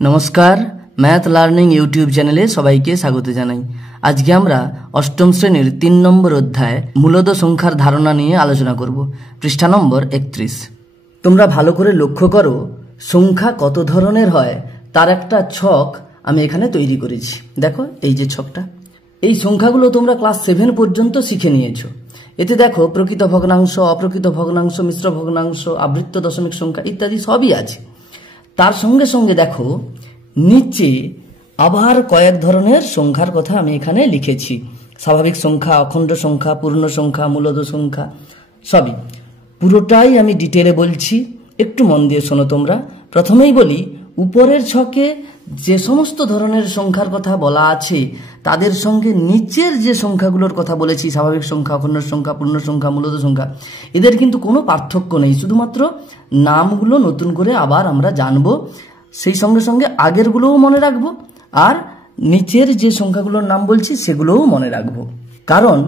नमस्कार math learning YouTube चैनले सबाइके स्वागत जानाई। आज के आमरा अष्टम श्रेणीर 3 नम्बर अध्याय मूलद संख्यार धारणा निये आलोचना करब। पृष्ठा नम्बर 31। तोमरा भालो करे लक्ष्य करो संख्या कत धरनेर हय तार एकटा छक आमि एखाने तैरी करेछि। देखो एई जे छकटा, एई संख्यागुलो तोमरा क्लास 7 पर्यन्त शिखे नियेछो। एते देखो प्रकृत भग्नांश, अप्रकृत भग्नांश, मिश्र भग्नांश, आवृत्त दशमिक संख्या इत्यादि सबई आछे। तार संगे संगे देखो नीचे आबार कयेक धरनेर संख्यार कथा आमि एखाने लिखेछि। स्वाभाविक संख्या, अखंड संख्या, पूर्ण संख्या, मूलद संख्या सबई पुरोटाई आमि डिटेले बोलछि। एकटु मन दिये शोनो तोमरा। प्रथमेई बोली ऊपरेर छके जे समस्त धरनेर संख्यार कथा बला आछे तादेर संगे नीचेर जे संख्यागुलोर कथा बोलेछि, स्वाभाविक संख्या, अखंड संख्या, पूर्ण संख्या, मूलद संख्या, एদের কিন্তু কোনো পার্থক্য নেই। শুধুমাত্র নামগুলো নতুন করে আবার আমরা জানবো, সেই সঙ্গে সঙ্গে আগেরগুলোও মনে রাখবো আর নিচের যে সংখ্যাগুলোর নাম বলছি সেগুলোও মনে রাখবো। কারণ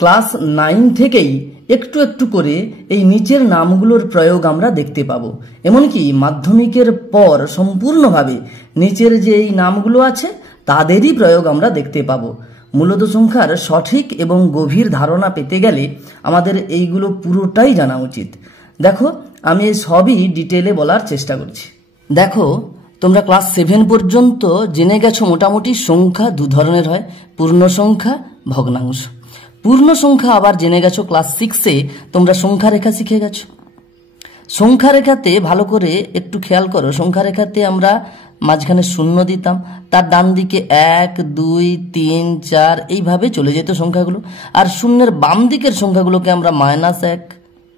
ক্লাস 9 থেকেই একটু একটু করে এই নিচের নামগুলোর প্রয়োগ আমরা দেখতে পাবো। এমনকি মাধ্যমিকের পর সম্পূর্ণভাবে নিচের যে এই নামগুলো আছে তাদেরই প্রয়োগ আমরা দেখতে পাবো। মূলদ সংখ্যার সঠিক এবং গভীর ধারণা পেতে গেলে আমাদের এইগুলো পুরোটাই জানা উচিত। দেখো আমি এই সবই ডিটেলে বলার চেষ্টা করছি। দেখো তোমরা ক্লাস 7 পর্যন্ত জেনে গেছো মোটামুটি সংখ্যা দু ধরনের হয়, পূর্ণ সংখ্যা, ভগ্নাংশ। পূর্ণ সংখ্যা আবার জেনে গেছো ক্লাস 6-এ তোমরা সংখ্যা রেখা শিখে গেছো। সংখ্যা রেখাতে ভালো করে একটু খেয়াল করো, সংখ্যা রেখাতে আমরা মাঝখানে শূন্য দিতাম, তার ডান দিকে 1, 2, 3, 4 এইভাবে চলে যেত সংখ্যাগুলো। আর শূন্যের বাম দিকের সংখ্যাগুলোকে আমরা -1,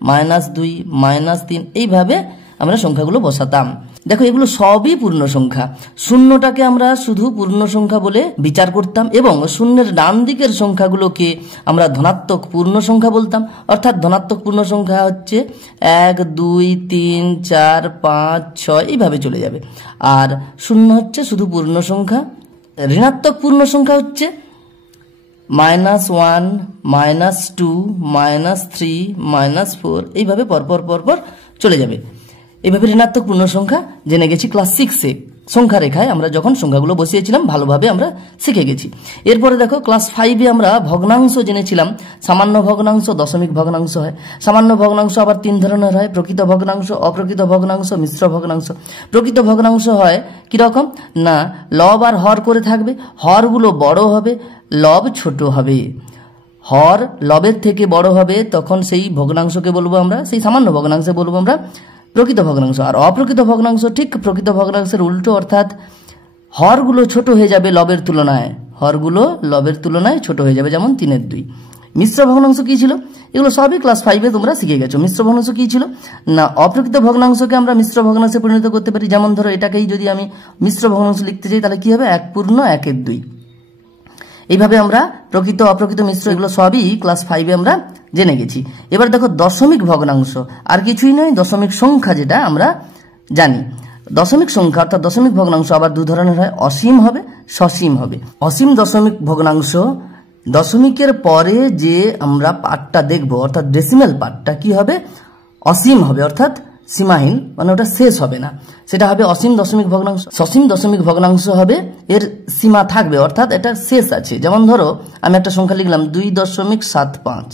-2, -3 এইভাবে আমরা সংখ্যাগুলো বসাতাম। দেখো এগুলো সবই পূর্ণ সংখ্যা। শূন্যটাকে আমরা শুধু পূর্ণ সংখ্যা বলে বিচার করতাম এবং শূন্যের ডান দিকের সংখ্যাগুলোকে আমরা ধনাত্মক পূর্ণ সংখ্যা বলতাম। অর্থাৎ ধনাত্মক পূর্ণ সংখ্যা হচ্ছে 1, 2, 3, 4, 5, 6 এইভাবে চলে যাবে। আর শূন্য হচ্ছে শুধু পূর্ণ সংখ্যা। ঋণাত্মক পূর্ণ সংখ্যা হচ্ছে -1, -2, -3, -4 এইভাবে পরপর পরপর চলে যাবে। এইভাবে ঋণাত্মক পূর্ণ সংখ্যা জেনে গেছি ক্লাস 6-এ। সংখ্যা রেখায় আমরা যখন সংখ্যাগুলো বসিয়েছিলাম ভালোভাবে আমরা শিখে গেছি। এরপরে দেখো ক্লাস 5-এ আমরা ভগ্নাংশ জেনেছিলাম। সামান্য ভগ্নাংশ, দশমিক ভগ্নাংশ হয়। সামান্য ভগ্নাংশ আবার 3 ধরনের হয়, প্রকৃত ভগ্নাংশ, অপ্রকৃত ভগ্নাংশ, মিশ্র ভগ্নাংশ। প্রকৃত ভগ্নাংশ হয় কিরকম না, লব আর হর করে থাকবে, হরগুলো বড় হবে, লব ছোট হবে। হর লবের থেকে বড় হবে তখন সেই ভগ্নাংশকে বলবো আমরা, সেই সামান্য ভগ্নাংশে বলবো আমরা প্রকৃত ভগ্নাংশ। আর অপ্রকৃত ভগ্নাংশ ঠিক প্রকৃত ভগ্নাংশের উল্টো, অর্থাৎ হরগুলো ছোট হয়ে যাবে লবের তুলনায়, হরগুলো লবের তুলনায় ছোট হয়ে যাবে, যেমন 3/2। মিশ্র ভগ্নাংশ কি ছিল? এগুলো সবই ক্লাস 5-এ তোমরা শিখে গেছো। মিশ্র ভগ্নাংশ কি ছিল না, অপ্রকৃত ভগ্নাংশকে আমরা মিশ্র ভগ্নাংশে পরিণত করতে পারি। যেমন ধরো এটাকেই যদি আমি মিশ্র ভগ্নাংশ লিখতে চাই তাহলে কি হবে, 1/1/2। এইভাবে আমরা প্রকৃত, অপ্রকৃত, মিশ্র এগুলো সবই ক্লাস 5-এ আমরা জেনে গেছি। এবার দেখো দশমিক ভগ্নাংশ আর কিছুই নয়, দশমিক সংখ্যা যেটা আমরা জানি। দশমিক সংখ্যা অর্থাৎ দশমিক ভগ্নাংশ আবার দু ধরনের হয়, অসীম হবে, সসীম হবে। অসীম দশমিক ভগ্নাংশ, দশমিকের পরে যে আমরা পার্টটা দেখবো অর্থাৎ ডেসিমেল পার্টটা কি হবে, অসীম হবে, অর্থাৎ সীমাহীন, মানে ওটা শেষ হবে না, সেটা হবে অসীম দশমিক ভগ্নাংশ। সসীম দশমিক ভগ্নাংশ হবে এর সীমা থাকবে, অর্থাৎ এটা শেষ আছে। যেমন ধরো আমি একটা সংখ্যা লিখলাম 2.75,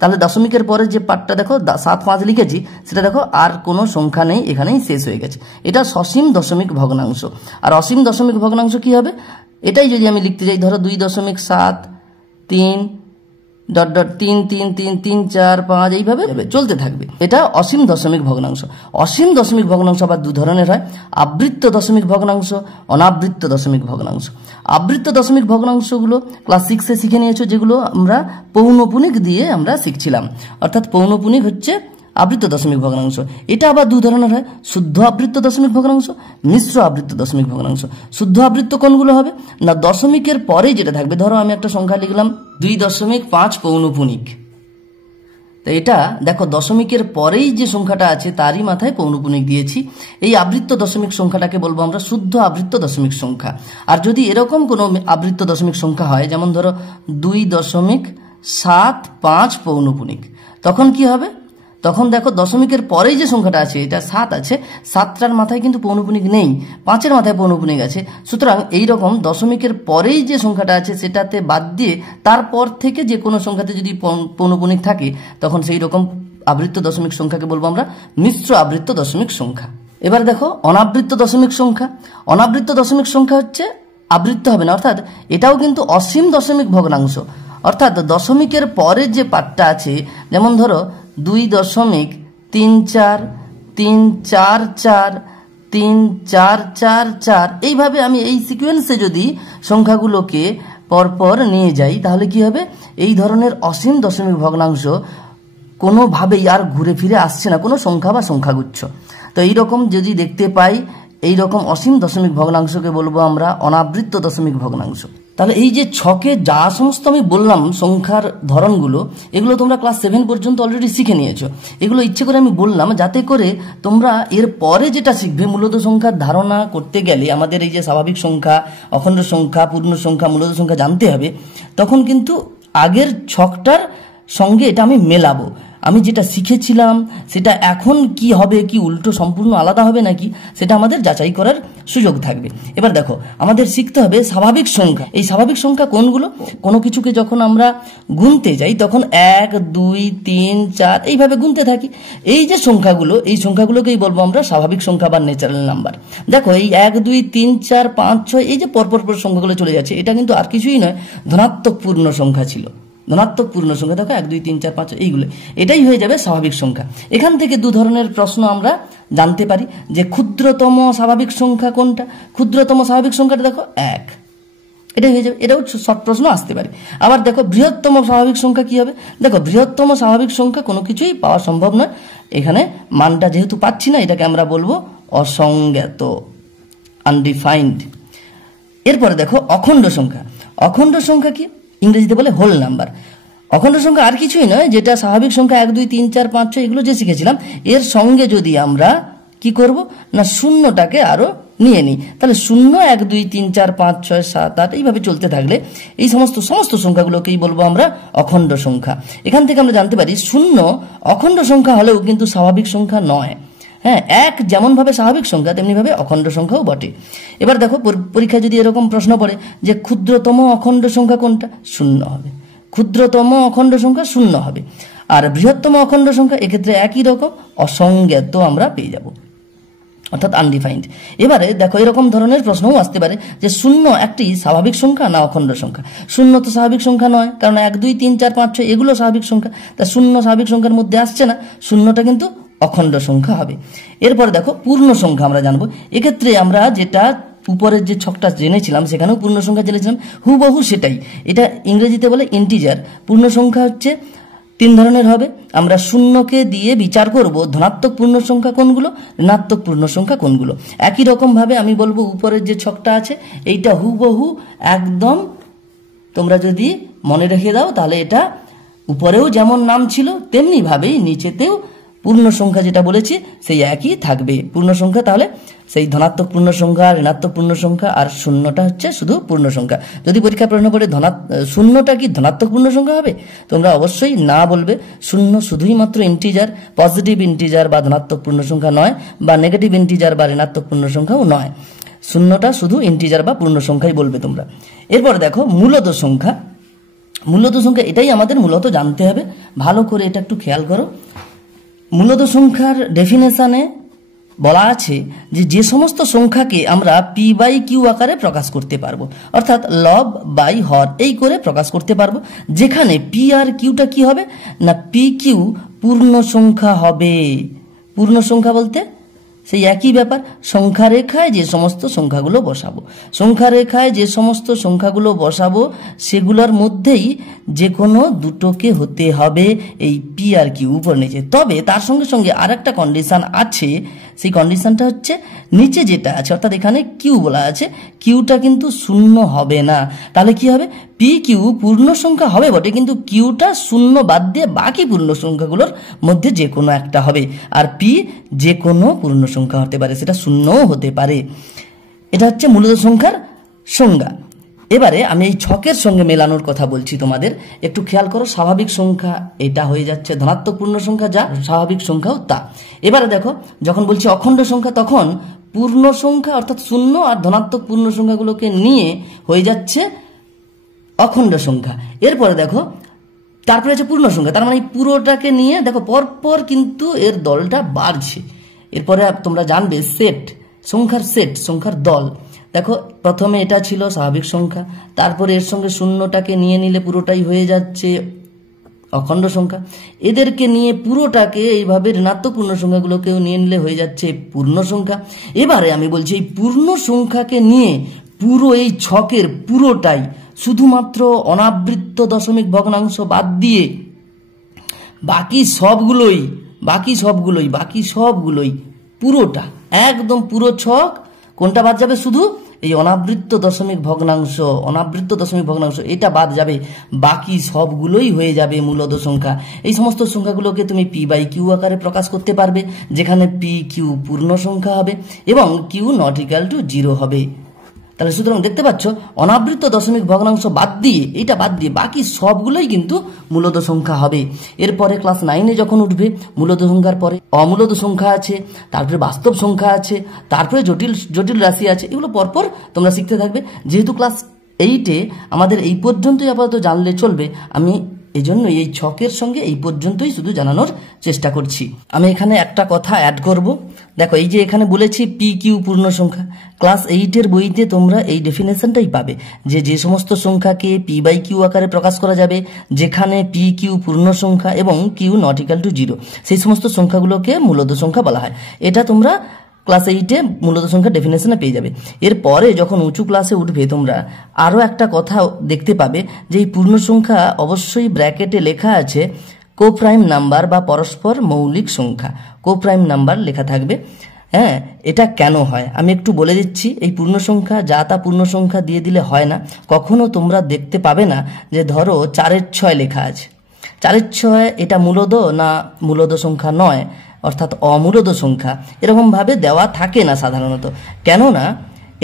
তাহলে দশমিকের পরে যে পার্টটা দেখো 7-5 লিখেছি সেটা দেখো আর কোনো সংখ্যা নেই, এখানেই শেষ হয়ে গেছে। এটা সসীম দশমিক ভগ্নাংশ। আর অসীম দশমিক ভগ্নাংশ কি হবে, এটাই যদি আমি লিখতে যাই ধরো 2.73 ... 3, 3, 3, 3, 4, 5 এইভাবে চলতে থাকবে। এটা অসীম দশমিক ভগ্নাংশ। অসীম দশমিক ভগ্নাংশ আবার দু ধরনের হয়, আবৃত্ত দশমিক ভগ্নাংশ, অনাবৃত্ত দশমিক ভগ্নাংশ। আবৃত্ত দশমিক ভগ্নাংশগুলো ক্লাস 6-এ শিখে নিয়েছো, যেগুলো আমরা পৌনপুনিক দিয়ে আমরা শিখছিলাম। অর্থাৎ পৌনপুনিক হচ্ছে আবৃত্ত দশমিক ভগ্নাংশ। এটা আবার দু ধরনের হয়, শুদ্ধ আবৃত্ত দশমিক ভগ্নাংশ, মিশ্র আবৃত্ত দশমিক ভগ্নাংশ। শুদ্ধ আবৃত্ত কোনগুলো হবে না, দশমিকের পরে যেটা থাকবে। ধরো আমি একটা সংখ্যা লিখলাম 2.5 পৌনপুনিক, তো এটা দেখো দশমিকের পরেই যে সংখ্যাটা আছে তারই মাথায় পৌনপুনিক দিয়েছি। এই আবৃত্ত দশমিক সংখ্যাটাকে বলবো আমরা শুদ্ধ আবৃত্ত দশমিক সংখ্যা। আর যদি এরকম কোনো আবৃত্ত দশমিক সংখ্যা হয়, যেমন ধরো 2.75 পৌনপুনিক, তখন কি হবে, তখন দেখো দশমিকের পরেই যে সংখ্যাটা আছে এটা 7 আছে, 7টার মাথায় কিন্তু পৌনঃপুনিক নেই, 5-এর মাথায় পৌনঃপুনিক আছে। সুতরাং এইরকম দশমিকের পরেই যে সংখ্যাটা আছে সেটাতে বাদ দিয়ে তারপর থেকে যে কোনো সংখ্যাতে যদি পৌনঃপুনিক থাকে তখন সেই রকম আবৃত্ত দশমিক সংখ্যাকে বলবো আমরা মিশ্র আবৃত্ত দশমিক সংখ্যা। এবার দেখো অনাবৃত্ত দশমিক সংখ্যা। অনাবৃত্ত দশমিক সংখ্যা হচ্ছে আবৃত্ত হবে না, অর্থাৎ এটাও কিন্তু অসীম দশমিক ভগ্নাংশ। অর্থাৎ দশমিকের পরের যে পার্টটা আছে, যেমন ধরো 2.34, 344, 3444, এইভাবে আমি এই সিকোয়েন্সে যদি সংখ্যাগুলোকে পরপর নিয়ে যাই তাহলে কি হবে, এই ধরনের অসীম দশমিক ভগ্নাংশ কোনোভাবেই আর ঘুরে ফিরে আসছে না কোনো সংখ্যা বা সংখ্যাগুচ্ছ। তো এইরকম যদি দেখতে পাই এই রকম অসীম দশমিক ভগ্নাংশকে বলবো আমরা অনাবৃত্ত দশমিক ভগ্নাংশ। তাহলে এই যে ছকে যা সমস্ত আমি বললাম সংখ্যার ধরনগুলো, এগুলো তোমরা ক্লাস 7 পর্যন্ত অলরেডি শিখে নিয়েছো। এগুলো ইচ্ছে করে আমি বললাম যাতে করে তোমরা এর পরে যেটা শিখবে মূলত সংখ্যার ধারণা করতে গেলে আমাদের এই যে স্বাভাবিক সংখ্যা, অখণ্ড সংখ্যা, পূর্ণ সংখ্যা, মূলত সংখ্যা জানতে হবে। তখন কিন্তু আগের ছকটার সঙ্গে এটা আমি মেলাবো, আমি যেটা শিখেছিলাম সেটা এখন কি হবে, কি উল্টো সম্পূর্ণ আলাদা হবে নাকি, সেটা আমাদের যাচাই করার সুযোগ থাকবে। এবার দেখো আমাদের শিখতে হবে স্বাভাবিক সংখ্যা। এই স্বাভাবিক সংখ্যা কোনগুলো? কোনো কিছুকে যখন আমরা গুনতে যাই তখন 1, 2, 3, 4 এইভাবে গুনতে থাকি। এই যে সংখ্যাগুলো, এই সংখ্যাগুলোকেই বলবো আমরা স্বাভাবিক সংখ্যা বা ন্যাচারাল নাম্বার। দেখো এই 1, 2, 3, 4, 5, 6 এই যে পরপর সংখ্যাগুলো চলে যাচ্ছে, এটা কিন্তু আর কিছুই নয়, ধনাত্মক পূর্ণ সংখ্যা ছিল। ধনাত্মক পূর্ণ সংখ্যা দেখো 1, 2, 3, 4, 5 এইগুলো, এটাই হয়ে যাবে স্বাভাবিক সংখ্যা। এখান থেকে দু ধরনের প্রশ্ন আমরা জানতে পারি যে ক্ষুদ্রতম স্বাভাবিক সংখ্যা কোনটা। ক্ষুদ্রতম স্বাভাবিক সংখ্যাটা দেখো 1, এটাই হয়ে যাবে, এটাও শর্ট প্রশ্ন আসতে পারে। আবার দেখো বৃহত্তম স্বাভাবিক সংখ্যা কি হবে। দেখো বৃহত্তম স্বাভাবিক সংখ্যা কোনো কিছুই পাওয়া সম্ভব নয়, এখানে মানটা যেহেতু পাচ্ছি না এটাকে আমরা বলবো অসংজ্ঞাত, আনডিফাইন্ড। এরপরে দেখো অখণ্ড সংখ্যা। অখণ্ড সংখ্যা কি? ইংরেজিতে বলে হোল নাম্বার। অখণ্ড সংখ্যা আর কিছুই নয়, যেটা স্বাভাবিক সংখ্যা 1, 2, 3, 4, 5, 6 এগুলো যে শিখেছিলাম, এর সঙ্গে যদি আমরা কি করব না শূন্যটাকে আরো নিয়ে নিই, তাহলে 0, 1, 2, 3, 4, 5, 6, 7, 8 এইভাবে চলতে থাকলে এই সমস্ত সংখ্যাগুলোকেই বলবো আমরা অখণ্ড সংখ্যা। এখান থেকে আমরা জানতে পারি 0 অখণ্ড সংখ্যা হলেও কিন্তু স্বাভাবিক সংখ্যা নয়। হ্যাঁ, 1 যেমন ভাবে স্বাভাবিক সংখ্যা তেমনি ভাবে অখণ্ড সংখ্যাও বটে। এবার দেখো পরীক্ষায় যদি এরকম প্রশ্ন পড়ে যে ক্ষুদ্রতম অখণ্ড সংখ্যা কোনটা, 0 হবে। ক্ষুদ্রতম অখণ্ড সংখ্যা 0 হবে। আর বৃহত্তম অখণ্ড সংখ্যা এক্ষেত্রে একই রকম অসংজ্ঞাত আমরা পেয়ে যাব, অর্থাৎ আনডিফাইন্ড। এবারে দেখো এরকম ধরনের প্রশ্নও আসতে পারে যে 0 একটি স্বাভাবিক সংখ্যা না অখণ্ড সংখ্যা। 0 তো স্বাভাবিক সংখ্যা নয়, কারণ 1, 2, 3, 4, 5, 6 এগুলো স্বাভাবিক সংখ্যা, তা 0 স্বাভাবিক সংখ্যার মধ্যে আসছে না, 0টা কিন্তু অখণ্ড সংখ্যা হবে। এরপরে দেখো পূর্ণ সংখ্যা আমরা জানবো। এক্ষেত্রে আমরা যেটা উপরের যে ছকটা জেনেছিলাম সেখানেও পূর্ণ সংখ্যা জেনেছিলাম, হুবহু সেটাই। এটা ইংরেজিতে বলে ইন্টিজার। পূর্ণ সংখ্যা হচ্ছে 3 ধরনের হবে। আমরা 0কে দিয়ে বিচার করব ধনাত্মক পূর্ণ সংখ্যা কোনগুলো, ঋণাত্মক পূর্ণ সংখ্যা কোনগুলো। একই রকম ভাবে আমি বলবো উপরের যে ছকটা আছে এইটা হুবহু একদম তোমরা যদি মনে রেখে দাও তাহলে এটা উপরেও যেমন নাম ছিল তেমনি ভাবেই নিচেতেও পূর্ণ সংখ্যা যেটা বলেছি সেই একই থাকবে। পূর্ণ সংখ্যা তাহলে সেই ধনাত্মক পূর্ণ সংখ্যা, ঋণাত্মক পূর্ণ সংখ্যা, আর 0টা হচ্ছে শুধু পূর্ণ সংখ্যা। যদি পরীক্ষা প্রশ্ন করে 0টা কি ধনাত্মক পূর্ণ সংখ্যা হবে, তোমরা অবশ্যই না বলবে। 0 শুধুই মাত্র ইন্টিজার, পজিটিভ ইন্টিজার বা ধনাত্মক পূর্ণ সংখ্যা নয়, বা নেগেটিভ ইন্টিজার বা ঋণাত্মক পূর্ণ সংখ্যাও নয়। 0টা শুধু ইন্টিজার বা পূর্ণ সংখ্যাই বলবে তোমরা। এরপর দেখো মূলত সংখ্যা। মূলত সংখ্যা এটাই আমাদের মূলত জানতে হবে, ভালো করে এটা একটু খেয়াল করো। মূলত সংখ্যার ডেফিনেশনে বলা আছে যে সমস্ত সংখ্যাকে আমরা p/q আকারে প্রকাশ করতে পারবো, অর্থাৎ লব বাই হর এই করে প্রকাশ করতে পারবো, যেখানে p আর qটা কি হবে না pq পূর্ণ সংখ্যা হবে। পূর্ণ সংখ্যা বলতে সেই একই ব্যাপার, সংখ্যা রেখায় যে সমস্ত সংখ্যাগুলো বসাবো, সংখ্যা রেখায় যে সমস্ত সংখ্যাগুলো বসাবো সেগুলোর মধ্যেই যে কোনো দুটোকে হতে হবে এই পি আর কিউ উপর নিচে। তবে তার সঙ্গে সঙ্গে আর একটা কন্ডিশন আছে, সেই কন্ডিশনটা হচ্ছে নিচে যেটা আছে অর্থাৎ এখানে কিউ বলা আছে, কিউটা কিন্তু 0 হবে না। তাহলে কি হবে, পি কিউ পূর্ণ সংখ্যা হবে বটে, কিন্তু কিউটা 0 বাদ দিয়ে বাকি পূর্ণ সংখ্যাগুলোর মধ্যে যে কোনো একটা হবে। আর পি যে কোনো পূর্ণ সংখ্যা হতে পারে, সেটা 0ও হতে পারে। এটা হচ্ছে মূলত সংখ্যার সংজ্ঞা। এবারে আমি এই ছকের সঙ্গে মেলানোর কথা বলছি তোমাদের, একটু খেয়াল করো। স্বাভাবিক সংখ্যা এটা হয়ে যাচ্ছে ধনাত্মক পূর্ণ সংখ্যা, যা স্বাভাবিক সংখ্যাও তা। এবারে দেখো যখন বলছি অখণ্ড সংখ্যা, তখন পূর্ণ সংখ্যা অর্থাৎ শূন্য আর ধনাত্মক পূর্ণ সংখ্যাগুলোকে নিয়ে হয়ে যাচ্ছে অখণ্ড সংখ্যা। এরপরে দেখো তারপরে আছে পূর্ণ সংখ্যা, তার মানে এই পুরোটাকে নিয়ে দেখো পরপর কিন্তু এর দলটা বাড়ছে। এরপরে তোমরা জানবে সেট, সংখ্যার সেট, সংখ্যার দল। দেখো প্রথমে এটা ছিল স্বাভাবিক সংখ্যা, তারপরে এর সঙ্গে শূন্যটাকে নিয়ে নিলে পুরোটাই হয়ে যাচ্ছে অখণ্ড সংখ্যা। এদেরকে নিয়ে পুরোটাকে এইভাবে ঋণাত্মক পূর্ণ সংখ্যাগুলোকেও নিয়ে নিলে হয়ে যাচ্ছে পূর্ণ সংখ্যা। এবারে আমি বলছি এই পূর্ণ সংখ্যাকে নিয়ে পুরো এই ছকের পুরোটাই শুধুমাত্র অনাবৃত্ত দশমিক ভগ্নাংশ বাদ দিয়ে বাকি সবগুলোই পুরোটা একদম পুরো ছক কোনটা বাদ যাবে? শুধু এই অনাবৃত্ত দশমিক ভগ্নাংশ এটা বাদ যাবে, বাকি সবগুলোই হয়ে যাবে মূলদ সংখ্যা। এই সমস্ত সংখ্যাগুলোকে তুমি পি বাই কিউ আকারে প্রকাশ করতে পারবে, যেখানে পি কিউ পূর্ণ সংখ্যা হবে এবং কিউ নট ইকুয়াল টু 0 হবে। তাহলে সুতরাং দেখতে পাচ্ছ অনাবৃত্ত দশমিক ভগ্নাংশ বাদ দিয়ে বাকি সবগুলোই কিন্তু মূলদ সংখ্যা হবে। এরপরে ক্লাস 9-এ যখন উঠবে, মূলদ সংখ্যার পরে অমূলদ সংখ্যা আছে, তারপরে বাস্তব সংখ্যা আছে, তারপরে জটিল রাশি আছে। এগুলো পরপর তোমরা শিখতে থাকবে। যেহেতু ক্লাস 8-এ আমাদের এই পর্যন্তই আপাতত জানলে চলবে, আমি এই জন্য এই ছকের সঙ্গে এই পর্যন্তই শুধু জানানোর চেষ্টা করছি। আমি এখানে একটা কথা অ্যাড করব। দেখো এই যে এখানে বলেছি পি কিউ পূর্ণ সংখ্যা, ক্লাস 8-এর বইতে তোমরা এই ডেফিনেশনটাই পাবে যে সমস্ত সংখ্যাকে পি বাই কিউ আকারে প্রকাশ করা যাবে, যেখানে পি কিউ পূর্ণ সংখ্যা এবং কিউ নট ইকুয়াল টু 0, সেই সমস্ত সংখ্যাগুলোকে মূলদ সংখ্যা বলা হয়। এটা তোমরা ক্লাস 8-এ মূলদ সংখ্যা ডেফিনেশনে পেয়ে যাবে। এরপরে যখন উঁচু ক্লাসে উঠবে তোমরা আরও একটা কথা দেখতে পাবে যে এই পূর্ণ সংখ্যা অবশ্যই ব্র্যাকেটে লেখা আছে কোপ্রাইম নাম্বার বা পরস্পর মৌলিক সংখ্যা, কোপ্রাইম নাম্বার লেখা থাকবে। হ্যাঁ, এটা কেন হয় আমি একটু বলে দিচ্ছি। এই পূর্ণ সংখ্যা যা তা পূর্ণ সংখ্যা দিয়ে দিলে হয় না। কখনো তোমরা দেখতে পাবে না যে ধরো 4-এর 6 লেখা আছে, 4-এর 6 এটা মূলদ না মূলদ সংখ্যা নয়, অর্থাৎ অমূলদ সংখ্যা, এরকমভাবে দেওয়া থাকে না সাধারণত। কেননা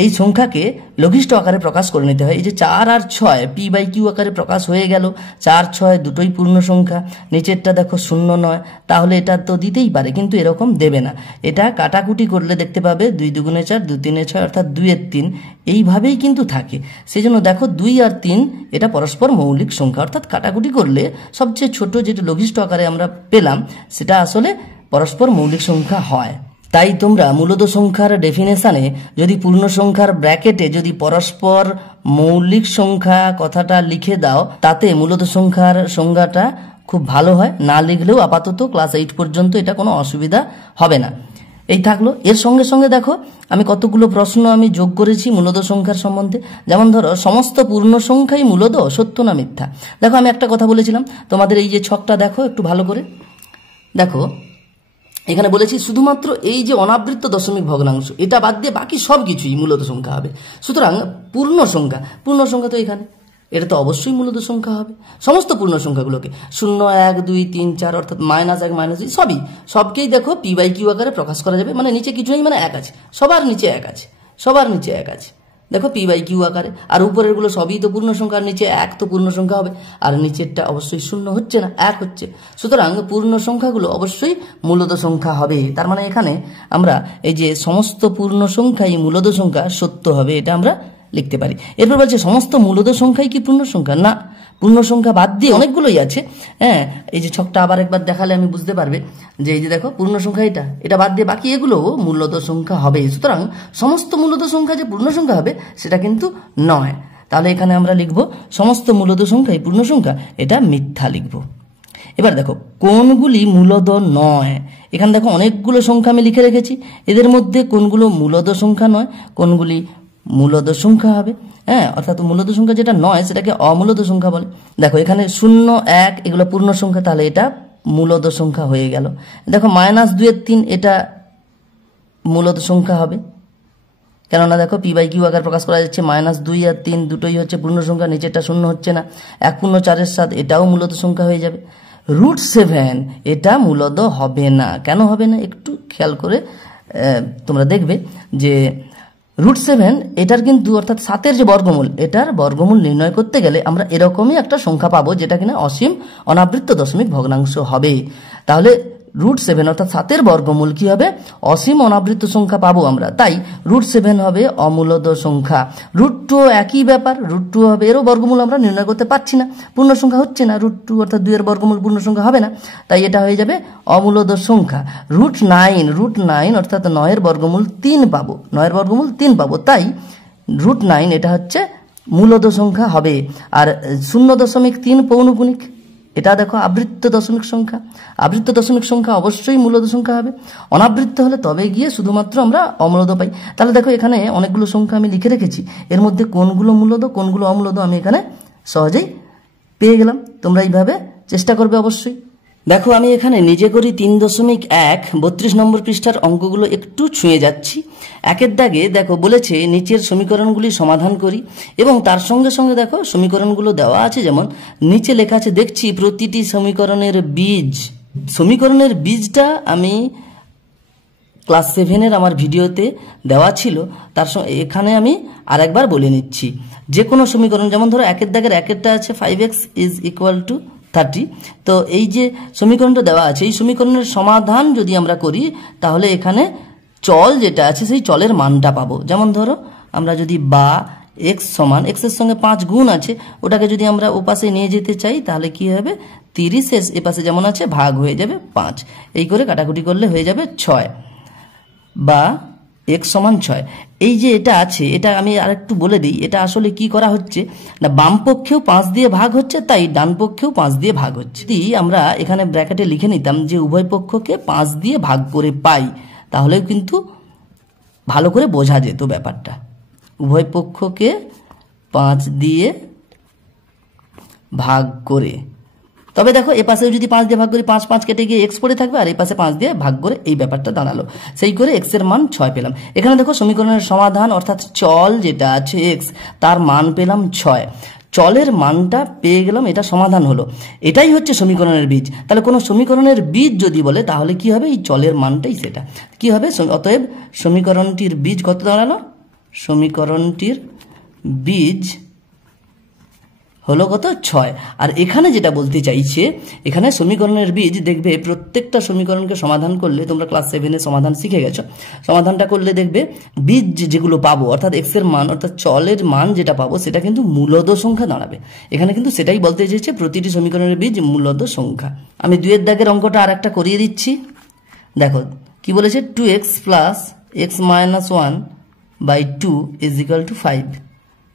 এই সংখ্যাকে লঘিষ্ঠ আকারে প্রকাশ করে নিতে হয়। এই যে 4 আর 6 পি বাই কিউ আকারে প্রকাশ হয়ে গেল, 4, 6 দুটোই পূর্ণ সংখ্যা, নিচেরটা দেখো 0 নয়, তাহলে এটা তো দিতেই পারে, কিন্তু এরকম দেবে না। এটা কাটাকুটি করলে দেখতে পাবে 2 দুগুণে 4, 2 3 6, অর্থাৎ 2-এর 3, এইভাবেই কিন্তু থাকে। সেই জন্য দেখো 2 আর 3 এটা পরস্পর মৌলিক সংখ্যা, অর্থাৎ কাটাকুটি করলে সবচেয়ে ছোট যেটা লঘিষ্ঠ আকারে আমরা পেলাম সেটা আসলে পরস্পর মৌলিক সংখ্যা হয়। তাই তোমরা মূলদ সংখ্যার ডেফিনেশনে যদি পূর্ণ সংখ্যার ব্র্যাকেটে যদি পরস্পর মৌলিক সংখ্যা কথাটা লিখে দাও, তাতে মূলদ সংখ্যার সংজ্ঞাটা খুব ভালো হয়। না লিখলেও আপাতত ক্লাস 8 পর্যন্ত এটা কোনো অসুবিধা হবে না। এই থাকলো। এর সঙ্গে সঙ্গে দেখো আমি কতগুলো প্রশ্ন আমি যোগ করেছি মূলদ সংখ্যার সম্বন্ধে। যেমন ধরো সমস্ত পূর্ণ সংখ্যাই মূলদ, সত্য না মিথ্যা? দেখো আমি একটা কথা বলেছিলাম তোমাদের, এই যে ছকটা দেখো একটু ভালো করে দেখো, এখানে বলেছি শুধুমাত্র এই যে অনাবৃত্ত দশমিক ভগ্নাংশ এটা বাদ দিয়ে বাকি সব কিছুই মূলদ সংখ্যা হবে। সুতরাং পূর্ণ সংখ্যা তো এখানে এটা তো অবশ্যই মূলদ সংখ্যা হবে। সমস্ত পূর্ণ সংখ্যাগুলোকে 0, 1, 2, 3, 4 অর্থাৎ -1, -2 সবকেই দেখো পি বাই কিউ আকারে প্রকাশ করা যাবে। মানে নিচে কিছু নেই, মানে 1 আছে, সবার নিচে 1 আছে, দেখো পি বাই কিউ আকারে। আর উপরের গুলো সবই তো পূর্ণ সংখ্যা, আর নিচে 1 তো পূর্ণ সংখ্যা হবে, আর নিচেরটা অবশ্যই 0 হচ্ছে না, 1 হচ্ছে। সুতরাং পূর্ণ সংখ্যাগুলো অবশ্যই মূলদ সংখ্যা হবে। তার মানে এখানে আমরা এই যে সমস্ত পূর্ণ সংখ্যাই মূলদ সংখ্যা সত্য হবে, এটা আমরা লিখতে পারি। এরপর বলছে সমস্ত মূলদ সংখ্যাই কি পূর্ণ সংখ্যা? না, পূর্ণ সংখ্যা বাদ দিয়ে অনেকগুলোই আছে। হ্যাঁ, এই যে ছকটা আবার একবার দেখালে আমি বুঝতে পারবে যে এই যে দেখো পূর্ণ সংখ্যা এটা বাদ দিয়ে বাকি এগুলো মূলদ সংখ্যা হবে। সুতরাং সমস্ত মূলদ সংখ্যা যে পূর্ণ সংখ্যা হবে সেটা কিন্তু নয়। তাহলে এখানে আমরা লিখব সমস্ত মূলদ সংখ্যাই পূর্ণ সংখ্যা, এটা মিথ্যা লিখব। এবার দেখো কোনগুলি মূলদ নয়। এখানে দেখো অনেকগুলো সংখ্যা আমি লিখে রেখেছি, এদের মধ্যে কোনগুলো মূলদ সংখ্যা নয়, কোনগুলি মূলদ সংখ্যা হবে। হ্যাঁ, অর্থাৎ মূলদ সংখ্যা যেটা নয় সেটাকে অমূলদ সংখ্যা বলে। দেখো এখানে 0, 1 এগুলো পূর্ণ সংখ্যা, তাহলে এটা মূলদ সংখ্যা হয়ে গেল। দেখো -2 এর 3 এটা মূলদ সংখ্যা হবে, কেননা দেখো পি বাই কিউ আকার প্রকাশ করা যাচ্ছে। -2 আর 3 দুটোই হচ্ছে পূর্ণ সংখ্যা, নিচেরটা 0 হচ্ছে না। 1 পূর্ণ 4-এর 7 এটাও মূলদ সংখ্যা হয়ে যাবে। √7 এটা মূলদ হবে না। কেন হবে না একটু খেয়াল করে তোমরা দেখবে যে √7 এটার কিন্তু অর্থাৎ 7-এর যে বর্গমূল, এটার বর্গমূল নির্ণয় করতে গেলে আমরা এরকমই একটা সংখ্যা পাবো যেটা কিনা অসীম অনাবৃত্ত দশমিক ভগ্নাংশ হবে। তাহলে √7 অর্থাৎ 7-এর বর্গমূল কি হবে? অসীম অনাবৃত্ত সংখ্যা পাবো আমরা, তাই √7 হবে অমূলদ সংখ্যা। √2 একই ব্যাপার, √2 হবে, এরও বর্গমূল আমরা নির্ণয় করতে পারছি না, পূর্ণ সংখ্যা হচ্ছে না, √2 অর্থাৎ 2-এর বর্গমূল পূর্ণ সংখ্যা হবে না, তাই এটা হয়ে যাবে অমূলদ সংখ্যা। √9 অর্থাৎ 9-এর বর্গমূল 3 পাবো, 9-এর বর্গমূল 3 পাবো, তাই √9 এটা হচ্ছে মূলদ সংখ্যা হবে। আর 0.3 পৌনপুনিক, এটা দেখো আবৃত্ত দশমিক সংখ্যা, আবৃত্ত দশমিক সংখ্যা অবশ্যই মূলদ সংখ্যা হবে। অনাবৃত্ত হলে তবে গিয়ে শুধুমাত্র আমরা অমূলদ পাই। তাহলে দেখো এখানে অনেকগুলো সংখ্যা আমি লিখে রেখেছি, এর মধ্যে কোনগুলো মূলদ কোনগুলো অমূলদ আমি এখানে সহজেই পেয়ে গেলাম। তোমরা এইভাবে চেষ্টা করবে অবশ্যই। দেখো আমি এখানে নিজে করি 3.1 32 নম্বর পৃষ্ঠার অঙ্কগুলো একটু ছুঁয়ে যাচ্ছি। একের দাগে দেখো বলেছে নিচের সমীকরণগুলি সমাধান করি, এবং তার সঙ্গে সঙ্গে দেখো সমীকরণগুলো দেওয়া আছে, যেমন নিচে লেখা আছে দেখছি প্রতিটি সমীকরণের বীজ। সমীকরণের বীজটা আমি ক্লাস 7-এর আমার ভিডিওতে দেওয়া ছিল, তার সঙ্গে এখানে আমি আরেকবার বলে নিচ্ছি। যে কোনো সমীকরণ, যেমন ধরো একের দাগের একেরটা আছে 5x = 30, তো এই যে সমীকরণটা দেওয়া আছে, এই সমীকরণের সমাধান যদি আমরা করি তাহলে এখানে চল যেটা আছে সেই চলের মানটা পাবো। যেমন ধরো আমরা যদি বা x সমান, x এর সঙ্গে 5 গুণ আছে, ওটাকে যদি আমরা ওপাশে নিয়ে যেতে চাই তাহলে কি হবে, 30 এপাশে যেমন আছে ভাগ হয়ে যাবে 5, এই করে কাটাকুটি করলে হয়ে যাবে 6, বা x সমান 6। এই যে এটা আছে, এটা আমি আরেকটু বলে দিই, এটা আসলে কি করা হচ্ছে না, বাম পক্ষেও 5 দিয়ে ভাগ হচ্ছে, তাই ডান পক্ষেও 5 দিয়ে ভাগ হচ্ছে। যদি আমরা এখানে ব্র্যাকেটে লিখে নিতাম যে উভয় পক্ষকে 5 দিয়ে ভাগ করে পাই, তাহলেও কিন্তু ভালো করে বোঝা যেত ব্যাপারটা। উভয় পক্ষকে 5 দিয়ে ভাগ করে, তবে দেখো এপাশেও যদি 5 দিয়ে ভাগ করি 5 5 কেটে গিয়ে x পড়ে থাকবে, আর এই পাশে 5 দিয়ে ভাগ করে এই ব্যাপারটা দাঁড়ালো, সেই করে x এর মান 6 পেলাম। এখানে দেখো সমীকরণের সমাধান অর্থাৎ চল যেটা আছে x, তার মান পেলাম 6, চলের মানটা পেয়ে গেলাম, এটা সমাধান হলো, এটাই হচ্ছে সমীকরণের বীজ। তাহলে কোনো সমীকরণের বীজ যদি বলে তাহলে কি হবে, এই চলের মানটাই সেটা কি হবে। অতএব সমীকরণটির বীজ কত দাঁড়ালো, সমীকরণটির বীজ হলো কত, 6। আর এখানে যেটা বলতে চাইছে, এখানে সমীকরণের বীজ দেখবে প্রত্যেকটা সমীকরণকে সমাধান করলে, তোমরা ক্লাস 7-এ সমাধান শিখে গেছো, সমাধানটা করলে দেখবে বীজ যেগুলো পাবো অর্থাৎ x এর মান অর্থাৎ চলের মান যেটা পাবো সেটা কিন্তু মূলদ সংখ্যা দাঁড়াবে। এখানে কিন্তু সেটাই বলতে চেয়েছে, প্রতিটি সমীকরণের বীজ মূলদ সংখ্যা। আমি 2-এর দাগের অঙ্কটা আর একটা করিয়ে দিচ্ছি। দেখো কি বলেছে, 2x + x - 1/2 = 5।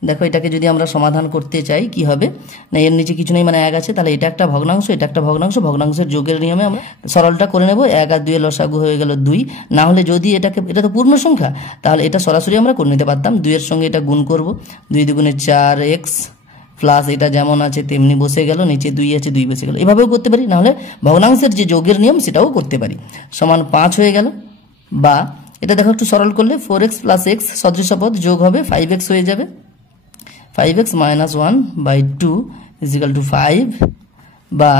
দেখো এটাকে যদি আমরা সমাধান করতে চাই কি হবে না, এর নিচে কিছু নেই মানে 1 আছে, তাহলে এটা একটা ভগ্নাংশ, এটা একটা ভগ্নাংশ, ভগ্নাংশের যোগের নিয়মে আমরা সরলটা করে নেব। 1 আর 2 এর লসাগু হয়ে গেল 2, না হলে যদি এটা তো পূর্ণ সংখ্যা, তাহলে এটা সরাসরি আমরা করে নিতে পারতাম, 2 এর সঙ্গে এটা গুণ করব, 2 দুগুণে 4x প্লাস এটা যেমন আছে তেমনি বসে গেল, নিচে 2 আছে 2 বসে গেল, এভাবেও করতে পারি, না হলে ভগ্নাংশের যে যোগের নিয়ম সেটাও করতে পারি। সমান 5 হয়ে গেল, বা এটা দেখো একটু সরল করলে 4x + x সদৃশ পদ যোগ হবে 5x হয়ে যাবে, 5x - 1/2 = 5। বা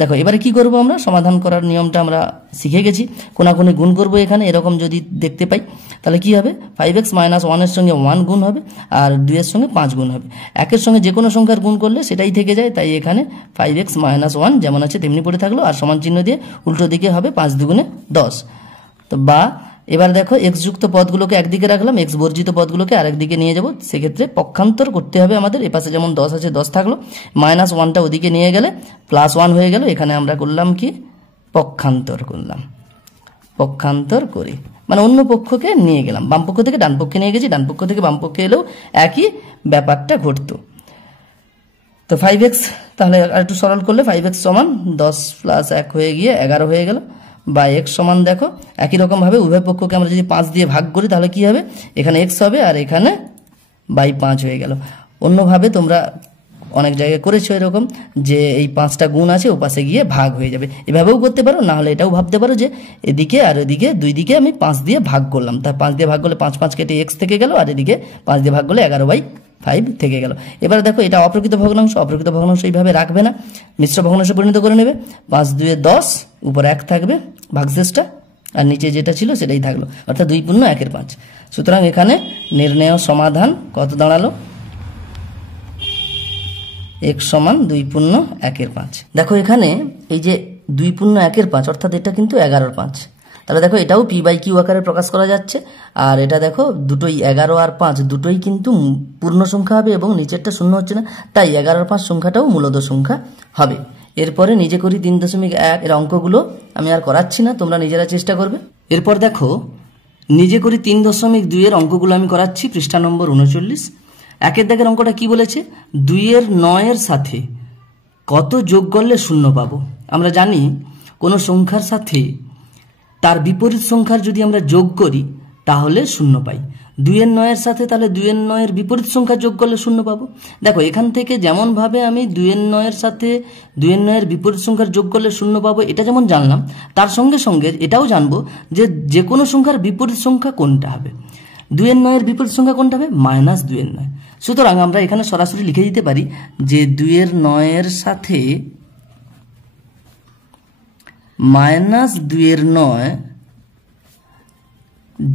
দেখো এবারে কি করব, আমরা সমাধান করার নিয়মটা আমরা শিখে গেছি, কোনাকুনি গুণ করব এখানে, এরকম যদি দেখতে পাই তাহলে কি হবে, 5x - 1 এর সঙ্গে 1 গুণ হবে, আর 2 এর সঙ্গে 5 গুণ হবে। একের সঙ্গে যে কোনো সংখ্যার গুণ করলে সেটাই থেকে যায়, তাই এখানে 5x - 1 যেমন আছে তেমনি পড়ে থাকলো, আর সমান চিহ্ন দিয়ে উল্টো দিকে হবে 5 দুগুণে 10। তো বা এবার দেখো x যুক্ত পদগুলোকে একদিকে রাখলাম, x বর্জিত পদগুলোকে আরেক দিকে নিয়ে যাব, সেক্ষেত্রে পক্ষান্তর করতে হবে আমাদের। এপাশে যেমন 10 আছে 10 থাকলো, -1টা ওদিকে নিয়ে গেলে +1 হয়ে গেল, এখানে আমরা করলাম কি, পক্ষান্তর করলাম, পক্ষান্তর করে মানে অন্য পক্ষকে নিয়ে গেলাম, বাম পক্ষ থেকে ডান পক্ষে নিয়ে গেছি, ডান পক্ষ থেকে বাম পক্ষে এলেও একই ব্যাপারটা ঘটতো। তো 5x তাহলে আর একটু সরল করলে 5x সমান 10 + 1 হয়ে গিয়ে 11 হয়ে গেল, বা x সমান দেখো একই রকম ভাবে উভয় পক্ষকে আমরা যদি 5 দিয়ে ভাগ করি তাহলে কি হবে, এখানে x হবে আর এখানে 5 হয়ে গেল। অন্যভাবে তোমরা অনেক জায়গায় করেছো এরকম, যে এই 5টা গুণ আছে ও পাশে গিয়ে ভাগ হয়ে যাবে, এভাবেও করতে পারো, না হলে এটাও ভাবতে পারো যে এদিকে আর এদিকে দুই দিকে আমি 5 দিয়ে ভাগ করলাম, তাই 5 দিয়ে ভাগ করলে 5 5 কেটে x থেকে গেল, আর এদিকে 5 দিয়ে ভাগ করলে 11/5 থেকে গেল। এবার দেখো এটা অপ্রকৃত ভগ্নাংশ, অপ্রকৃত ভগ্নাংশ এইভাবে রাখবে না, মিশ্র ভগ্নাংশে পরিণত করে নেবে, 5 2 10, উপর 1 থাকবে ভাগশেষটা, আর নিচে যেটা ছিল সেটাই থাকলো, অর্থাৎ 2 পূর্ণ 1 এর 5। সুতরাং এখানে নির্ণেয় সমাধান কত দাঁড়ালো? x সমান 2 পূর্ণ 1 এর 5। দেখো এখানে এই যে 2 পূর্ণ 1 এর 5 অর্থাৎ এটা কিন্তু 11 এর 5। তাহলে দেখো এটাও p/q আকারে প্রকাশ করা যাচ্ছে, আর এটা দেখো দুটোই 11 আর 5 দুটোই কিন্তু পূর্ণ সংখ্যা হবে এবং নিচেরটা শূন্য হচ্ছে না, তাই 11 আর 5 সংখ্যাটাও মূলদ সংখ্যা হবে। এরপরে নিজে করি 3.1 এর অঙ্কগুলো আমি আর করাচ্ছি না, তোমরা নিজেরা চেষ্টা করবে। এরপর দেখো নিজে করি 3.2 এর অঙ্কগুলো আমি করাচ্ছি, পৃষ্ঠা নম্বর 39। 1 এর দাগের অঙ্কটা কি বলেছে? 2 এর 9 এর সাথে কত যোগ করলে শূন্য পাবো। আমরা জানি কোনো সংখ্যার সাথে তার বিপরীত সংখ্যার যদি আমরা যোগ করি তাহলে শূন্য পাই। 2 এর 9 এর সাথে তাহলে 2 এর 9 এর বিপরীত সংখ্যা যোগ করলে শূন্য পাবো। দেখো এখান থেকে যেমন ভাবে আমি 2 এর 9 এর সাথে 2 এর 9 এর বিপরীত সংখ্যার যোগ করলে শূন্য পাবো, এটা যেমন জানলাম, তার সঙ্গে সঙ্গে এটাও জানবো যে যে কোনো সংখ্যার বিপরীত সংখ্যা কোনটা হবে। 2 এর 9 এর বিপরীত সংখ্যা কোনটা হবে? -2 এর 9। সুতরাং আমরা এখানে সরাসরি লিখে দিতে পারি যে 2 এর 9 এর সাথে -2 এর 9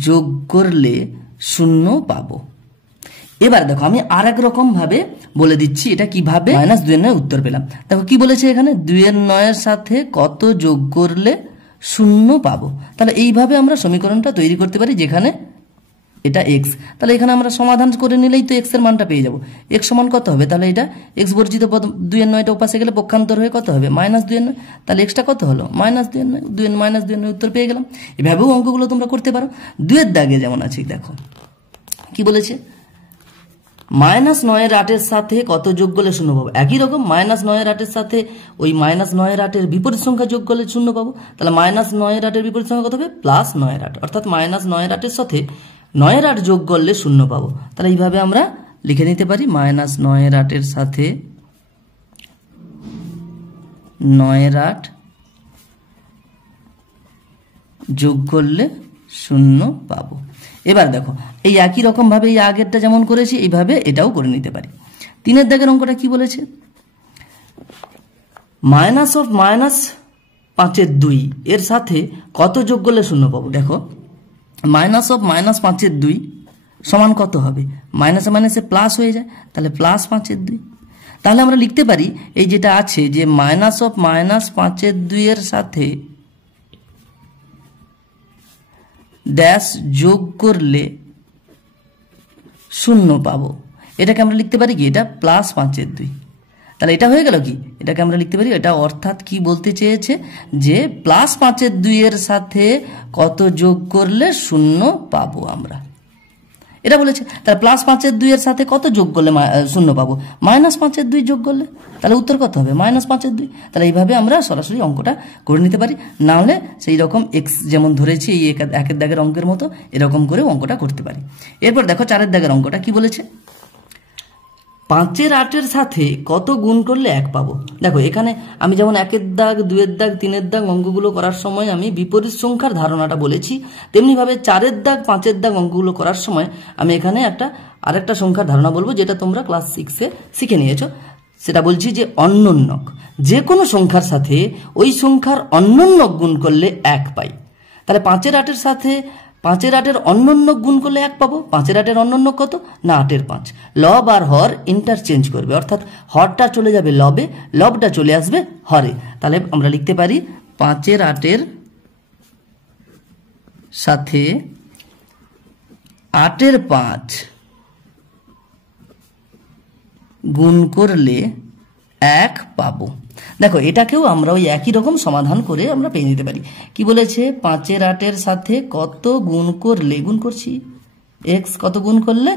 যোগ করলে শূন্য পাবো। এবার দেখো আমি আর এক রকম ভাবে বলে দিচ্ছি এটা কিভাবে -2 এর 9 উত্তর পেলাম। দেখো কি বলেছে এখানে? 2 এর 9 এর সাথে কত যোগ করলে শূন্য পাবো। তাহলে এইভাবে আমরা সমীকরণটা তৈরি করতে পারি যেখানে এটা x। তাহলে এখানে আমরা সমাধান করে নিলেই তো x এর মানটা পেয়ে যাব। x সমান কত হবে? তাহলে এটা x বর্জিত পদ 2 এর 9টা ওপাশে গেলে পক্ষান্তর হয়ে কত হবে? -2 এর 9। তাহলে xটা কত হলো? -2 এর 9। 2 এর -2 এর 9 উত্তর পেয়ে গেলাম। এভাবেও অঙ্কগুলো তোমরা করতে পারো। 2 এর দাগে যেমন আছে দেখো কি বলেছে? -9 এর 8 এর সাথে কত যোগ করলে শূন্য পাবো। একই রকম -9 এর 8 এর সাথে ওই -9 এর 8 এর বিপরীত সংখ্যা যোগ করলে শূন্য পাবো। তাহলে -9 এর 8 এর বিপরীত সংখ্যা কত হবে? +9 এর 8, অর্থাৎ -9 এর 8 এর সাথে 9 এর 8 যোগ করলে শূন্য পাবো। তাহলে এইভাবে আমরা লিখে নিতে পারি -9 এর 8 এর সাথে 9 এর 8 যোগ করলে শূন্য পাবো। এবার দেখো এই একই রকম ভাবে এই আগেরটা যেমন করেছি এইভাবে এটাও করে নিতে পারি। 3 এর দাগের অঙ্কটা কি বলেছে? -5/2 এর সাথে কত যোগ করলে শূন্য পাবো। দেখো -5/2 সমান কত হবে? মাইনাসে মাইনাসে প্লাস হয়ে যায়, তাহলে +5/2। তাহলে আমরা লিখতে পারি এই যেটা আছে যে -5/2 এর সাথে ড্যাশ যোগ করলে শূন্য পাবো। এটাকে আমরা লিখতে পারি কি? এটা +5/2। তাহলে এটা হয়ে গেল কি? এটাকে আমরা লিখতে পারি এটা অর্থাৎ কি বলতে চেয়েছে যে +5/2 এর সাথে কত যোগ করলে শূন্য পাবো আমরা, এটা বলেছে। তাহলে +5/2 এর সাথে কত যোগ করলে শূন্য পাবো? -5/2 যোগ করলে। তাহলে উত্তর কত হবে? -5/2। তাহলে এইভাবে আমরা সরাসরি অঙ্কটা করে নিতে পারি। না হলে সেই রকম x যেমন ধরেছি এই 1 এর দাগের অঙ্কের মতো এরকম করে অঙ্কটা করতে পারি। এরপর দেখো 4 এর দাগের অঙ্কটা কি বলেছে? 5 এর 8 এর সাথে কত গুণ করলে 1 পাবো। দেখো এখানে আমি যেমন 1 এর দাগ 2 এর দাগ 3 এর দাগ অঙ্কগুলো করার সময় আমি বিপরীত সংখ্যার ধারণাটা বলেছি, তেমনি ভাবে 4 এর দাগ 5 এর দাগ অঙ্কগুলো করার সময় আমি এখানে আরেকটা সংখ্যার ধারণা বলবো যেটা তোমরা ক্লাস 6 এ শিখে নিয়েছো। সেটা বলছি যে অন্যন্যক, যে কোনো সংখ্যার সাথে ওই সংখ্যার অন্যন্যক গুণ করলে 1 পাই। তাহলে 5 এর 8 এর সাথে 5 এর 8 এর অন্যন্যক গুণ করলে 1 পাবো। 5 এর 8 এর অন্যন্যক কত? না 8 এর 5। লব আর হর ইন্টারচেঞ্জ করবে, অর্থাৎ হরটা চলে যাবে লবে, লবটা চলে আসবে হরে। তাহলে আমরা লিখতে পারি 5 এর 8 এর সাথে 8 এর 5 গুণ করলে 1 পাবো। দেখো এটাকেও আমরা ওই একই রকম সমাধান করে আমরা পেয়ে নিতে পারি। কি বলেছে? 5 এর 8 এর সাথে কত গুণ করলে, গুণ করছি x, কত গুণ করলে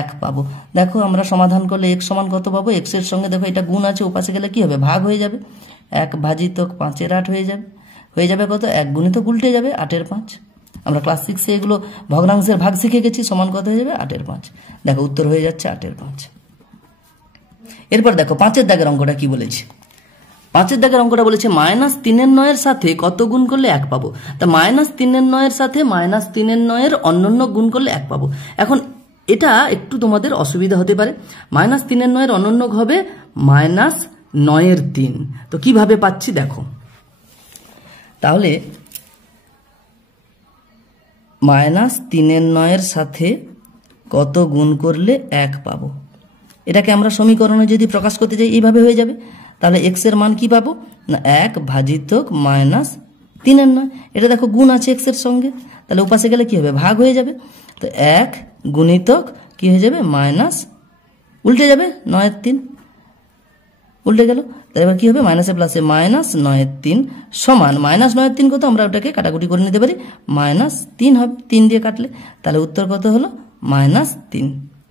1 পাবো। দেখো আমরা সমাধান করলে x সমান কত পাবো? x এর সঙ্গে দেখো এটা গুণ আছে, ওপাশে গেলে কি হবে? ভাগ হয়ে যাবে। 1 ভাজিত 5 এর 8 হয়ে যাবে কত? 1 গুণিত উল্টে যাবে 8 এর 5। আমরা ক্লাস 6 এ এগুলো ভগ্নাংশের ভাগ শিখে গেছি। সমান কত হয়ে যাবে? 8 এর 5। দেখো উত্তর হয়ে যাচ্ছে 8 এর 5। এরপর দেখো 5 এর দাগের অঙ্কটা কি বলেছে? 5 এর দাগের অঙ্কটা বলেছে -3 এর 9 এর সাথে কত গুণ করলে 1 পাবো। তা -3 এর 9 এর সাথে -3 এর 9 এর অন্যন্য গুণ করলে 1 পাবো। এখন এটা একটু তোমাদের অসুবিধা হতে পারে। -3 এর 9 এর অন্যন্য হবে -9 এর 3। তো কিভাবে পাচ্ছি দেখো, তাহলে -3/9 সাথে কত গুণ করলে 1 পাবো। এটাকে আমরা সমীকরণে যদি প্রকাশ করতে যাই এইভাবে হয়ে যাবে। তাহলে x এর মান কি পাবো না 1 ভাজিতক -3/9। এটা দেখো গুণ আছে x এর সঙ্গে, তাহলে উপাসে গেলে কি হবে ভাগ হয়ে যাবে। তো 1 গুণিতক কি হয়ে যাবে মাইনাস, উল্টে যাবে 9/3, উল্টে গেল। তাহলে এবার কি হবে মাইনাসে প্লাসে -9/3 সমান -9/3 কত আমরা ওটাকে কাটাকুটি করে নিতে পারি, -3 হবে 3 দিয়ে কাটলে। তাহলে উত্তর কত হলো -3।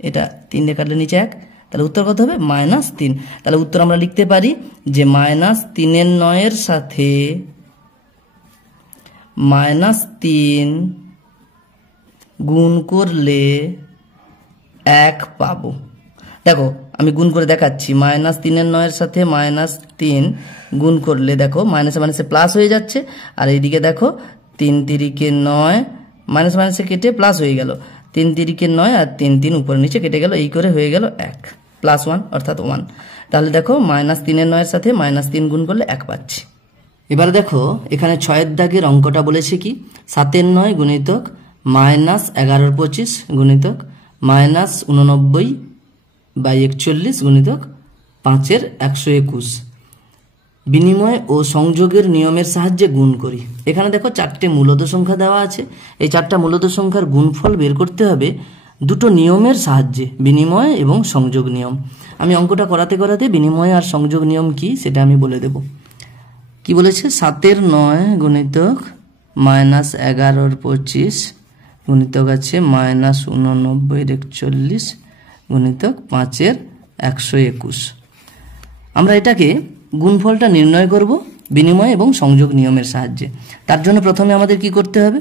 এটা 3 দিয়ে কাটলে নিচে 1, তাহলে উত্তর কত হবে -3। তাহলে উত্তর আমরা লিখতে পারি যে -3/9 সাথে -3 গুণ করলে 1 পাবো। দেখো আমি গুণ করে দেখাচ্ছি, -3/9 সাথে -3 গুণ করলে দেখো মাইনাসে মাইনাসে প্লাস হয়ে যাচ্ছে, আর এইদিকে দেখো 3 3 9 মাইনাস মাইনাসে কেটে প্লাস হয়ে গেল, 3 3 9 আর 3 3 উপরে নিচে কেটে গেল, এই করে হয়ে গেল 1 +1 অর্থাৎ 1। তাহলে দেখো -3/9 সাথে -3 গুণ করলে 1 পাচ্ছি। এবার দেখো এখানে 6 দাগের অঙ্কটা বলেছে কি 7/9 গুণিতক -11/25 গুণিতক -89/41 গুণিতক 5/121 বিনিময় ও সংযোগের নিয়মের সাহায্যে গুণ করি। এখানে দেখো 4টে মূলদ সংখ্যা দেওয়া আছে, এই 4টা মূলদ সংখ্যার গুণফল বের করতে হবে দুটো নিয়মের সাহায্যে, বিনিময় এবং সংযোগ নিয়ম। আমি অঙ্কটা করাতে করাতে বিনিময় আর সংযোগ নিয়ম কি সেটা আমি বলে দেব। কি বলেছে 7/9 গুণিতক -11/25 গুণিতক আছে -89/41 গুণিতক 5/121। আমরা এটাকে গুণফলটা নির্ণয় করব বিনিময় এবং সংযোগ নিয়মের সাহায্যে। তার জন্য প্রথমে আমাদের কি করতে হবে,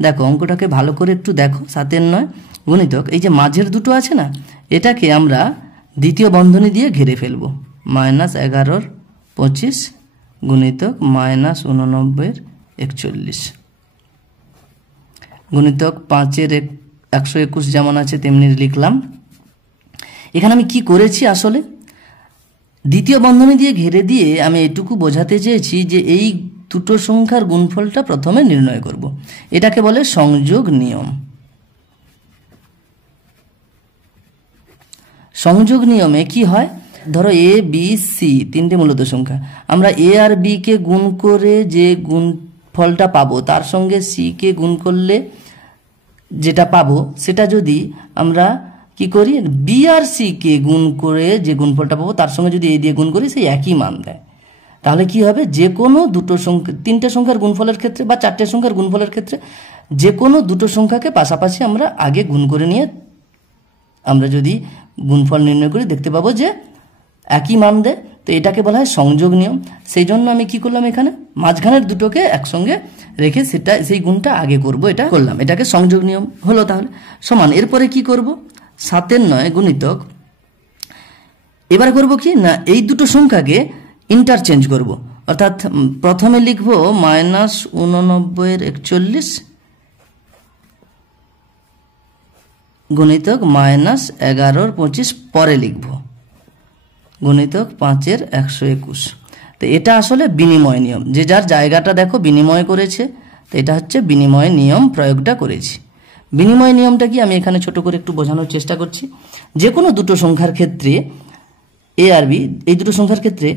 দেখো অঙ্কটাকে ভালো করে একটু দেখো। 7/9 গুণিতক এই যে মাঝের দুটো আছে না, এটাকে আমরা দ্বিতীয় বন্ধনী দিয়ে ঘিরে ফেলবো, -11/25 গুণিতক -89/41 গুণিতক 5/121 যেমন আছে তেমনি লিখলাম। এখানে আমি কি করেছি, আসলে দ্বিতীয় বন্ধনী দিয়ে ঘিরে দিয়ে আমি এটুকু বোঝাতে চেয়েছি যে এই দুটো সংখ্যার গুণফলটা প্রথমে নির্ণয় করব। এটাকে বলে সংযোগ নিয়ম। সংযোগ নিয়মে কি হয়, ধরো এ বি সি 3টে মূলদ সংখ্যা, আমরা এ আর বি কে গুণ করে যে গুণফলটা পাবো তার সঙ্গে সি কে গুণ করলে যেটা পাবো সেটা যদি আমরা কি করি বি আর সি কে গুণ করে যে গুণফলটা পাবো তার সঙ্গে যদি এ দিয়ে গুণ করি সেই একই মান দেয়, তাহলে কি হবে যে কোনো দুটো সংখ্যা, 3টে সংখ্যার গুণফলের ক্ষেত্রে বা 4টে সংখ্যার গুণফলের ক্ষেত্রে যে কোনো দুটো সংখ্যাকে পাশাপাশি আমরা আগে গুণ করে নিয়ে আমরা যদি গুণফল নির্ণয় করি দেখতে পাবো যে একই মান দেয়। তো এটাকে বলা হয় সংযোগ নিয়ম। সেই জন্য আমি কি করলাম, এখানে মাঝখানের দুটোকে একসঙ্গে রেখে সেটা সেই গুণটা আগে করব, এটা করলাম, এটাকে সংযোগ নিয়ম হলো। তাহলে সমান এরপরে কি করব 7/9 গুণিতক, এবার করব কি না এই দুটো সংখ্যাকে ইন্টারচেঞ্জ করব, অর্থাৎ প্রথমে লিখব -89/41 গুণিতক -11/25 পরে লিখব গুণিতক 5/121। তো এটা আসলে বিনিময় নিয়ম, যে যার জায়গাটা দেখো বিনিময় করেছে, তো এটা হচ্ছে বিনিময় নিয়ম প্রয়োগটা করেছি। বিনিময় নিয়মটা কি আমি এখানে ছোট করে একটু বোঝানোর চেষ্টা করছি। যে কোনো দুটো সংখ্যার ক্ষেত্রে এ আর বি, এই দুটো সংখ্যার ক্ষেত্রে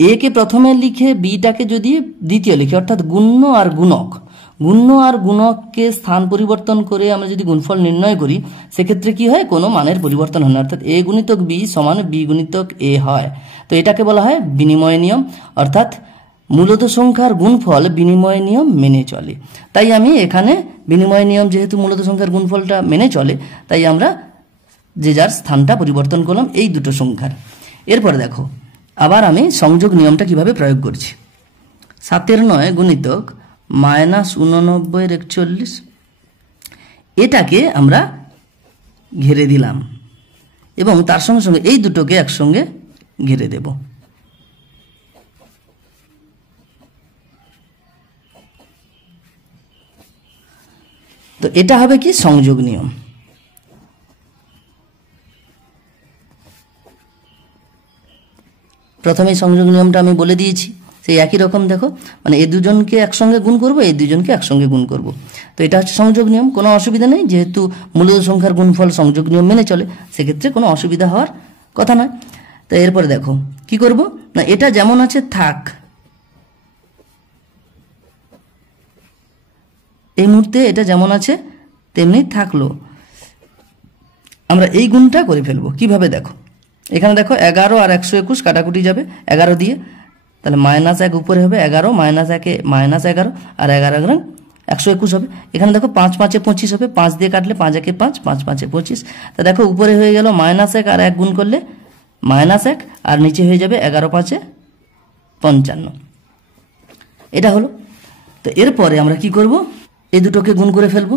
এ কে প্রথমে লিখে বিটাকে যদি দ্বিতীয় লিখি, অর্থাৎ গুণ্য আর গুণক, গুণ্য আর গুণককে স্থান পরিবর্তন করে আমরা যদি গুণফল নির্ণয় করি সেক্ষেত্রে কি হয় কোনো মানের পরিবর্তন হয় না, অর্থাৎ এ গুণিতক বি সমান বি গুণিতক এ হয়। তো এটাকে বলা হয় বিনিময় নিয়ম, অর্থাৎ মূলদ সংখ্যার গুণফল বিনিময় নিয়ম মেনে চলে। তাই আমি এখানে বিনিময় নিয়ম যেহেতু মূলদ সংখ্যার গুণফলটা মেনে চলে তাই আমরা যে যার স্থানটা পরিবর্তন করলাম এই দুটো সংখ্যার। এরপর দেখো আবার আমি সংযোগ নিয়মটা কিভাবে প্রয়োগ করছি। 7/9 গুণিতক -89/41 এটাকে আমরা ঘিরে দিলাম এবং তার সঙ্গে সঙ্গে এই দুটোকে একসঙ্গে ঘিরে দেব। তো এটা হবে কি সংযোগ নিয়ম। প্রথমে সংযোগ নিয়মটা আমি বলে দিয়েছি, সেই একই রকম দেখো, মানে এই দুজনকে একসঙ্গে গুণ করব, এই দুজনকে একসঙ্গে গুণ করব। তো তো এটা হচ্ছে সংযোগ নিয়ম, কোনো অসুবিধা নেই, যেহেতু মূলদ সংখ্যার গুণফল সংযোগ নিয়ম মেনে চলে, সেক্ষেত্রে কোনো অসুবিধা হওয়ার কথা নয়। তো এরপরে দেখো কি করব না, এটা যেমন আছে থাক, এই মুহূর্তে এটা যেমন আছে তেমনি থাকলো। আমরা এই গুণটা করে ফেলবো কিভাবে, দেখো এখানে দেখো 11 আর 121 কাটাকুটি যাবে 11 দিয়ে, তাহলে -1 উপরে হবে 11, -1 -11 আর 11 121 হবে। এখানে দেখো 5 5 25 হবে, 5 দিয়ে কাটলে 5 1 5, 5 5 25। তা দেখো উপরে হয়ে গেল -1 আর 1 গুণ করলে -1 আর নিচে হয়ে যাবে 11 5 55। এটা হলো। তো এরপরে আমরা কি করব, এই দুটোকে গুণ করে ফেলবো,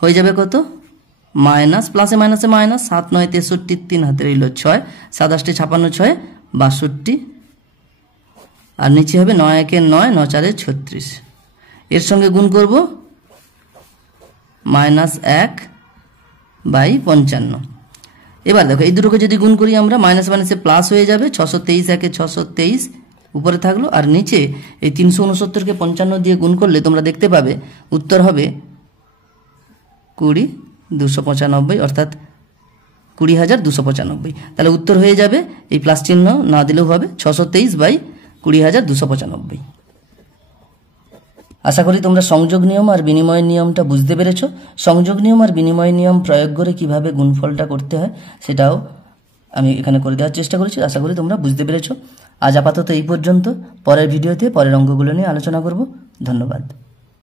হয়ে যাবে কত, মাইনাস প্লাসে মাইনাসে মাইনাস, 7 9 63, 3 হাতে রইল 6, 7 8 56, 6 62 আর নিচে হবে 9 1 9, 9 4 36। এর সঙ্গে গুণ করব -1/55। এবার দেখো এই দুটোকে যদি গুণ করি আমরা, মাইনাস মাইনাসে প্লাস হয়ে যাবে, 623 1 623 উপরে থাকলো, আর নিচে এই 369কে 55 দিয়ে গুণ করলে তোমরা দেখতে পাবে উত্তর হবে 20,295, অর্থাৎ 20,295। তাহলে উত্তর হয়ে যাবে, এই প্লাস চিহ্ন না দিলেও হবে, 623/20,295। আশা করি তোমরা সংযোগ নিয়ম আর বিনিময় নিয়মটা বুঝতে পেরেছ। সংযোগ নিয়ম আর বিনিময় নিয়ম প্রয়োগ করে কিভাবে গুণফলটা করতে হয় সেটাও আমি এখানে করে দেওয়ার চেষ্টা করেছি। আশা করি তোমরা বুঝতে পেরেছ। আজ আপাতত এই পর্যন্ত, পরের ভিডিওতে পরের অঙ্কগুলো নিয়ে আলোচনা করব। ধন্যবাদ।